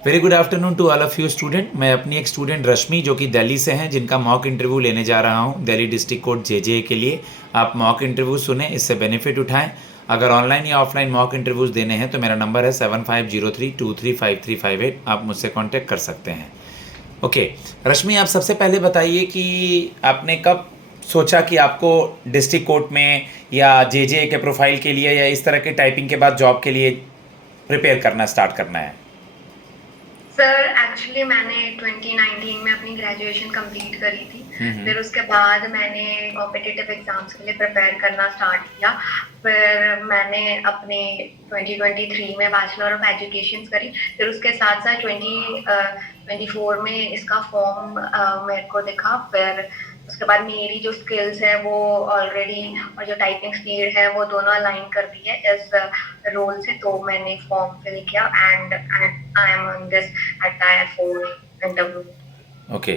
Very good afternoon to all of you student. मैं अपनी एक स्टूडेंट रश्मि जो कि दिल्ली से हैं, जिनका मॉक इंटरव्यू लेने जा रहा हूं दिल्ली डिस्ट्रिक्ट कोर्ट जेजे के लिए। आप मॉक इंटरव्यू सुने, इससे बेनिफिट उठाएं। अगर ऑनलाइन या ऑफलाइन मॉक इंटरव्यूज़ देने हैं तो मेरा नंबर है 7503235358। आप मुझसे कांटेक्ट कर सकते हैं। ओके रश्मि, आप सबसे पहले बताइए कि आपने कब सोचा कि आपको डिस्ट्रिक्ट कोर्ट में या जेजे के प्रोफाइल के लिए या इस तरह के टाइपिंग के बाद जॉब के लिए प्रिपेयर करना स्टार्ट करना है। सर एक्चुअली मैंने 2019 में अपनी ग्रेजुएशन कंप्लीट करी थी। फिर उसके बाद मैंने कॉम्पिटिटिव एग्जाम्स के लिए प्रिपेयर करना स्टार्ट किया। फिर मैंने अपने 2023 में बैचलर ऑफ एजुकेशन करी। फिर उसके साथ साथ 2024 में इसका फॉर्म मेरे को दिखा। फिर उसके बाद मेरी जो स्किल्स है वो ऑलरेडी और जो टाइपिंग स्पीड है वो दोनों अलाइन कर दी है इस रोल से। तो मैंने फॉर्म फिल किया and I am on this attire for interview. Okay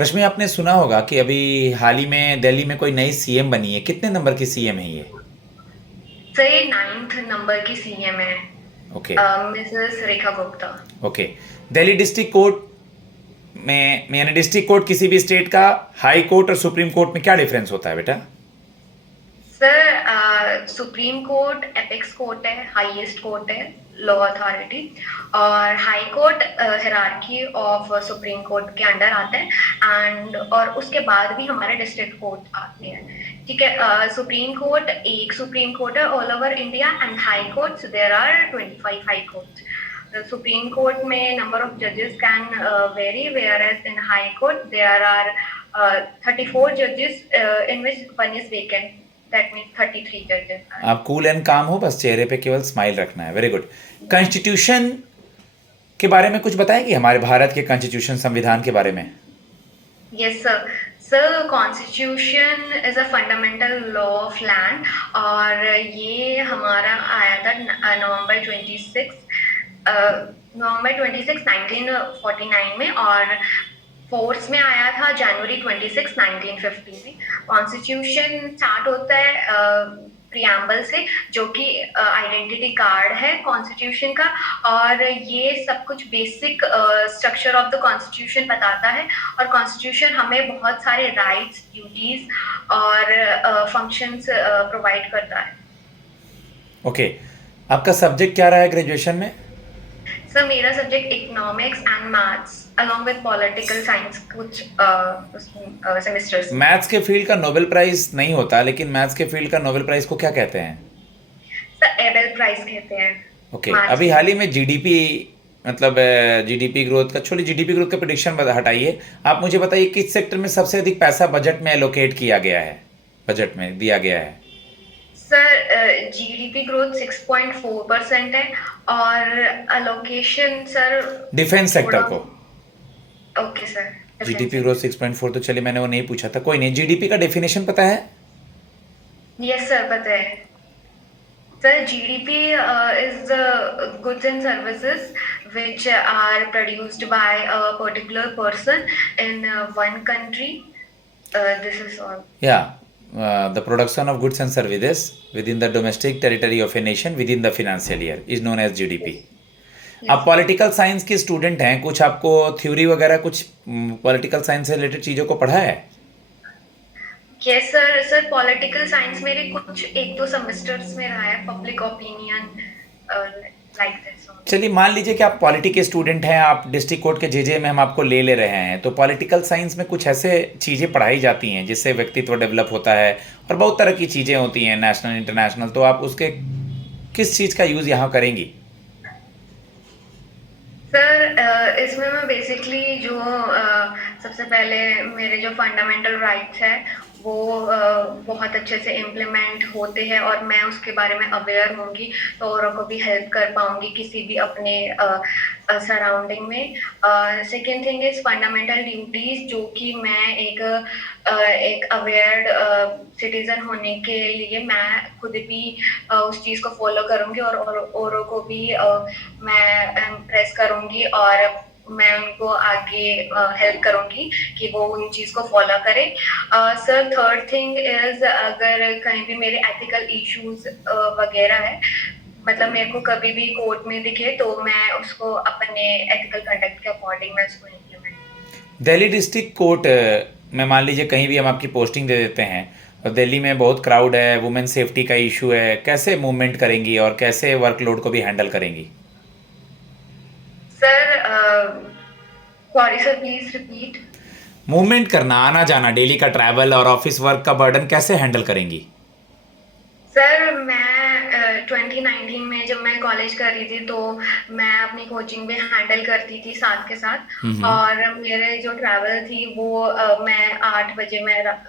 Rashmi, आपने सुना होगा कि अभी हाल ही में दिल्ली में कोई नई सीएम बनी है। कितने नंबर की सीएम है ये? सर ये 9th नंबर की सीएम है, okay Mrs Rekha Gupta. Okay Delhi district court में यानी डिस्ट्रिक्ट कोर्ट किसी भी स्टेट का हाई कोर्ट और सुप्रीम कोर्ट में क्या डिफरेंस होता है बेटा? Sir supreme court apex court है, हाईएस्ट कोर्ट है, लॉ अथॉरिटी। और high court hierarchy of supreme court के अंडर आता है। एंड और उसके बाद भी हमारे डिस्ट्रिक्ट कोर्ट आते हैं। ठीक है, सुप्रीम कोर्ट एक सुप्रीम कोर्ट है all over India and high courts there are 25 high courts. Supreme court में नंबर ऑफ जजेस can vary, whereas in high court there are 34 judges in which one is vacant. That means 33 judges are. आप cool and काम हो, बस चेहरे पे केवल smile रखना है। Very good. कॉन्स्टिट्यूशन के बारे में कुछ बताएंगे, हमारे भारत के कॉन्स्टिट्यूशन संविधान के बारे में? Yes, sir. Sir, Constitution is a fundamental law of land और ये हमारा आया था नवंबर 26 1949 में। और फोर्स में आया था जनवरी 26 1950 में। कॉन्स्टिट्यूशन स्टार्ट होता है प्रियम्बल से, जो कि आइडेंटिटी कार्ड है कॉन्स्टिट्यूशन का। और ये सब कुछ basic structure of the constitution बताता है। और कॉन्स्टिट्यूशन हमें बहुत सारे राइट्स, ड्यूटीज और फंक्शंस प्रोवाइड करता है। ओके आपका सब्जेक्ट क्या रहा है ग्रेजुएशन में? सर मेरा subject economics and maths along with political science कुछ सेमेस्टर्स। मैथ्स के फील्ड का नोबेल प्राइज नहीं होता, लेकिन मैथ्स के फील्ड का नोबेल प्राइज को क्या कहते हैं? सर एबेल प्राइज कहते हैं। ओके अभी हाल ही में जीडीपी मतलब जीडीपी ग्रोथ का, छोड़ी जीडीपी ग्रोथ का प्रेडिक्शन हटाइए, आप मुझे बताइए किस सेक्टर में सबसे अधिक पैसा बजट में एलोकेट किया गया है, बजट में दिया गया है? सर जीडीपी ग्रोथ 6.4% है और अलोकेशन सर डिफेंस सेक्टर को। Okay sir. जीडीपी ग्रोथ 6.4 तो चलिए, मैंने वो नहीं पूछा था, कोई नहीं। जीडीपी का डेफिनेशन पता है? यस सर पता है। Sir GDP is the goods and services which are produced by a particular person in one country. This is all. Yeah, the production of goods and services within the domestic territory of a nation within the financial year is known as GDP. आप political science के student हैं, कुछ आपको theory वगैरह कुछ political science से related चीज़ों को पढ़ा है? Yes sir. Sir political science मेरे कुछ एक दो सेमेस्टर्स में रहा है, पब्लिक ओपिनियन लाइक दिस। चलिए मान लीजिए कि आप पॉलिटी के स्टूडेंट हैं, आप डिस्ट्रिक्ट कोर्ट के जेजे में हम आपको ले रहे हैं, तो पॉलिटिकल साइंस में कुछ ऐसे चीज़ें पढ़ाई जाती हैं जिससे व्यक्तित्व डेवलप होता है और बहुत तरह की चीज़ें होती हैं, नेशनल इंटरनेशनल, तो आप उसके किस चीज़ का यूज़ यहाँ करेंगी? सर इसमें मैं बेसिकली जो सबसे पहले मेरे जो फंडामेंटल राइट्स है वो बहुत अच्छे से इम्प्लीमेंट होते हैं और मैं उसके बारे में अवेयर होंगी, तो औरों को भी हेल्प कर पाऊंगी किसी भी अपने सराउंडिंग में। Second thing is fundamental duties, जो कि मैं एक अवेयर सिटीजन होने के लिए मैं खुद भी उस चीज़ को फॉलो करूंगी और औरों को भी मैं इम्प्रेस करूंगी और मैं उनको आगे हेल्प करूंगी कि वो उन चीज़ को फॉलो करें। सर थर्ड थिंग इज, अगर कहीं भी मेरे एथिकल इश्यूज वगैरह है मतलब मेरे को कभी भी कोर्ट में दिखे तो मैं उसको अपने एथिकल कंडक्ट के अकॉर्डिंग मैं उसको इम्प्लीमेंट। दिल्ली डिस्ट्रिक्ट कोर्ट में मान लीजिए कहीं भी हम आपकी पोस्टिंग दे देते हैं और दिल्ली में बहुत क्राउड है, वुमेन सेफ्टी का इशू है, कैसे मूवमेंट करेंगी और कैसे वर्कलोड को भी हैंडल करेंगी? Sir sorry sir, please repeat. Movement करना, आना जाना, डेली का ट्रैवल और ऑफिस वर्क का बर्डन कैसे हैंडल करेंगी? सर मैं 2019 में जब मैं कॉलेज कर रही थी तो मैं अपनी कोचिंग भी हैंडल करती थी साथ के साथ। और मेरे जो ट्रैवल थी वो मैं 8 बजे मैं रात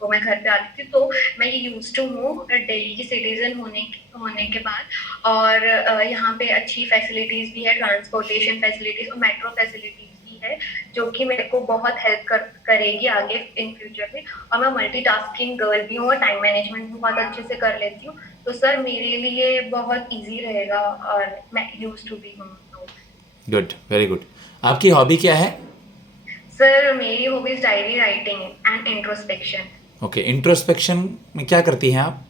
को मैं घर पे आती थी, तो मैं ये यूज टू मूव दिल्ली की सिटीजन होने के बाद। और यहाँ पे अच्छी फैसिलिटीज भी है, ट्रांसपोर्टेशन फैसिलिटीज और मेट्रो फैसिलिटीज भी है, जो कि मेरे को बहुत हेल्प करेगी आगे इन फ्यूचर में। और मैं मल्टीटास्किंग गर्ल भी हूँ और टाइम मैनेजमेंट भी बहुत अच्छे से कर लेती हूँ, तो सर मेरे लिए बहुत इजी रहेगा और मैं यूज टू बी हूँ तो। Good, very good. आपकी हॉबी क्या है? सर मेरी hobbies diary writing and introspection. Okay, introspection में क्या करती हैं आप?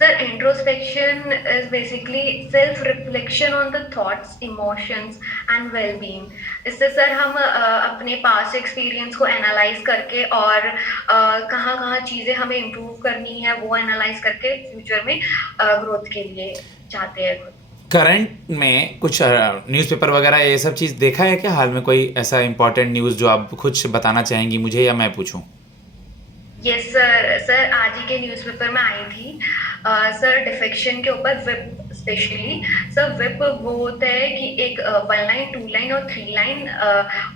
Sir, introspection is basically self-reflection on the thoughts, emotions and well-being. इससे सर हम अपने पास्ट एक्सपीरियंस को एनालाइज करके और कहाँ कहाँ चीज़ें हमें इम्प्रूव करनी है वो एनालाइज करके फ्यूचर में ग्रोथ के लिए चाहते हैं। करंट में कुछ न्यूज़पेपर वगैरह ये सब चीज़ देखा है क्या? हाल में कोई ऐसा इंपॉर्टेंट न्यूज़ जो आप कुछ बताना चाहेंगी मुझे, या मैं पूछूं? यस सर, सर आज ही के न्यूज़पेपर में आई थी सर डिफेक्शन के ऊपर, विप स्पेशली। सर विप वो होता है कि एक 1 लाइन 2 लाइन और 3 लाइन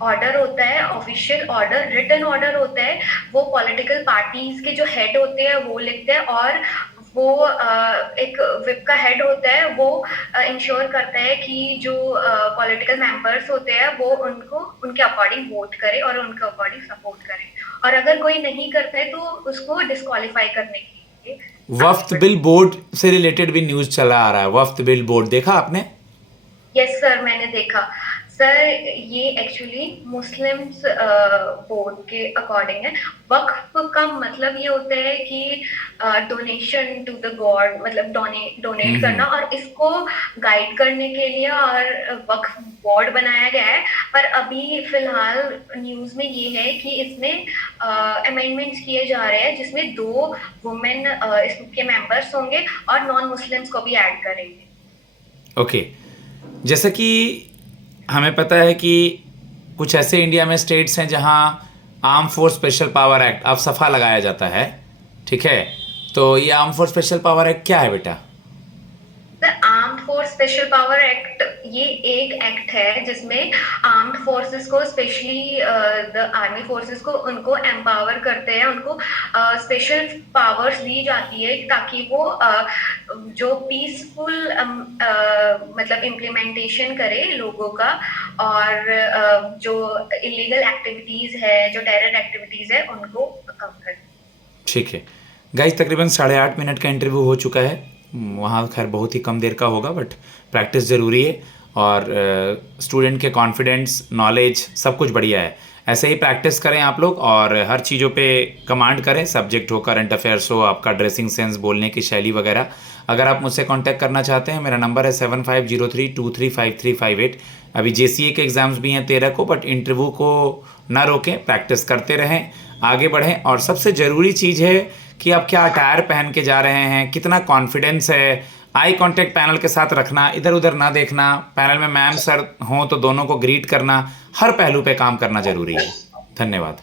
ऑर्डर होता है, ऑफिशियल ऑर्डर, रिटन ऑर्डर होता है। वो पॉलिटिकल पार्टीज के जो हेड होते हैं वो लिखते हैं, और वो एक विप का हेड होता है, वो इंश्योर करता है कि जो पॉलिटिकल मेंबर्स होते हैं वो उनको उनके अकॉर्डिंग वोट करे और उनके अकॉर्डिंग सपोर्ट करे, और अगर कोई नहीं करता है तो उसको डिस्क्वालीफाई करने के लिए। वफ्त बिल बोर्ड से रिलेटेड भी न्यूज़ चला आ रहा है। वफ्त बिल बोर्ड देखा आपने? यस सर, मैंने देखा। सर ये एक्चुअली मुस्लिम्स बोर्ड के अकॉर्डिंग है। वक्फ का मतलब ये होता है कि डोनेशन टू द गॉड, मतलब डोनेट करना, और इसको गाइड करने के लिए और वक्फ बोर्ड बनाया गया है। पर अभी फिलहाल न्यूज में ये है कि इसमें अमेंडमेंट्स किए जा रहे हैं जिसमें 2 वुमेन इसके मेंबर्स होंगे और नॉन मुस्लिम्स को भी ऐड करेंगे। ओके, जैसा कि हमें पता है कि कुछ ऐसे इंडिया में स्टेट्स हैं जहां arm force special power act अब सफा लगाया जाता है, ठीक है? तो ये arm force special power act क्या है बेटा? The armed force special power act ये एक एक्ट है जिसमें आर्म्ड फोर्सेस को, स्पेशली द आर्मी फोर्सेस को, उनको एम्पावर करते हैं, उनको स्पेशल पावर्स दी जाती है ताकि वो जो पीसफुल मतलब इम्प्लीमेंटेशन करे लोगों का, और जो इलीगल एक्टिविटीज है, जो टेरर एक्टिविटीज है, उनको कम करे। ठीक है गाइस, तकरीबन 8.5 मिनट का इंटरव्यू हो चुका है। वहाँ खैर बहुत ही कम देर का होगा, बट प्रैक्टिस ज़रूरी है और स्टूडेंट के कॉन्फिडेंस, नॉलेज सब कुछ बढ़िया है। ऐसे ही प्रैक्टिस करें आप लोग और हर चीज़ों पे कमांड करें, सब्जेक्ट हो, करंट अफेयर्स हो, आपका ड्रेसिंग सेंस, बोलने की शैली वगैरह। अगर आप मुझसे कांटेक्ट करना चाहते हैं, मेरा नंबर है 7503235358। अभी JCA के एग्ज़ाम्स भी हैं 13 को, बट इंटरव्यू को ना रोकें, प्रैक्टिस करते रहें, आगे बढ़ें। और सबसे ज़रूरी चीज़ है कि आप क्या अटायर पहन के जा रहे हैं, कितना कॉन्फिडेंस है, आई कांटेक्ट पैनल के साथ रखना, इधर उधर ना देखना, पैनल में मैम सर हों तो दोनों को ग्रीट करना, हर पहलू पे काम करना ज़रूरी है। धन्यवाद।